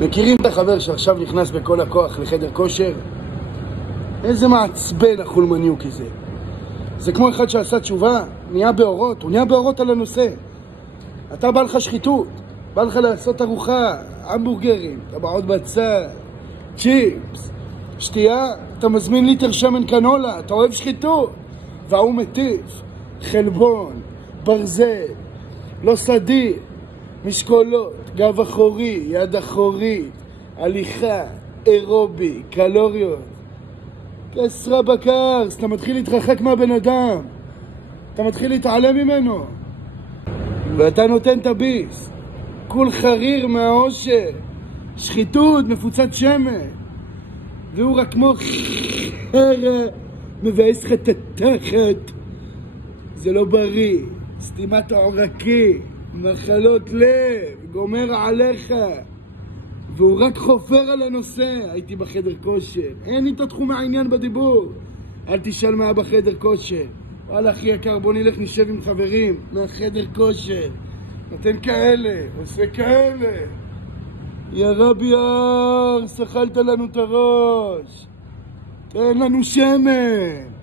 מכירים את החבר שעכשיו נכנס בכל הכוח לחדר כושר? איזה מעצבן החולמניוק הזה. זה כמו אחד שעשה תשובה, נהיה באורות, הוא נהיה באורות על הנושא. אתה בא לך שחיתות, בא לך לעשות ארוחה, המבורגרים, טבעות בצד, צ'יפס, שתייה, אתה מזמין ליטר שמן קנולה, אתה אוהב שחיתות, והוא מטיף, חלבון, ברזל, לא סדיר, משקולות, גב אחורי, יד אחורית, הליכה, אירובי, קלוריות. כסרה בקרס, אתה מתחיל להתרחק מהבן אדם, אתה מתחיל להתעלם ממנו, ואתה נותן את הביס, כול חריר מהאושר, שחיתות, מפוצת שמן, והוא רק כמו חרא, מבאס לך את התחת. זה לא בריא, סתימת העורקים, מחלות לב, גומר עליך, והוא רק חופר על הנושא. הייתי בחדר כושר, אין איתו תחום העניין בדיבור. אל תשאל מה בחדר כושר. וואלה אחי יקר, בוא נלך נשב עם חברים מהחדר כושר, נותן כאלה, עושה כאלה. יא רבי יאר, שחלת לנו את הראש, תן לנו שמן.